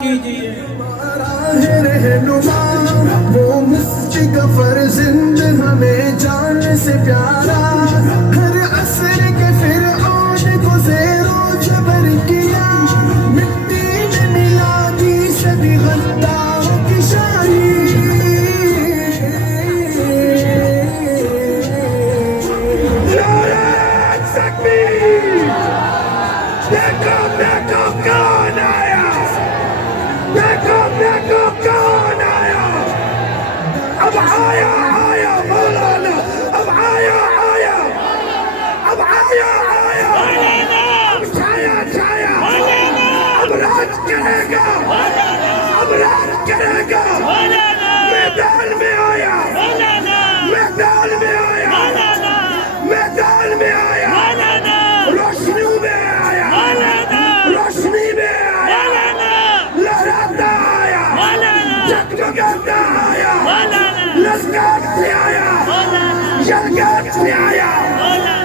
कीजिए। रहनुमा वो मुफ्ती का फर्जिंद हमें जान से प्यारा हर असर के फिर और गुज़ेरो जबर किया मिट्टी में मिला दी सभी गद्दारों की शाही देखो देखो कौन आया देखो देखो कौन आया अब आया आया मौलाना अब आया आया अब आया आया अब छाया छाया अब राज करेगा अब राज करेगा मैदान में आया मैदान में आया मैदान में आया रोशनी में आया रोशनी में आया लहराता आया जगमगाता आया लश्कर से आया यलगार से आया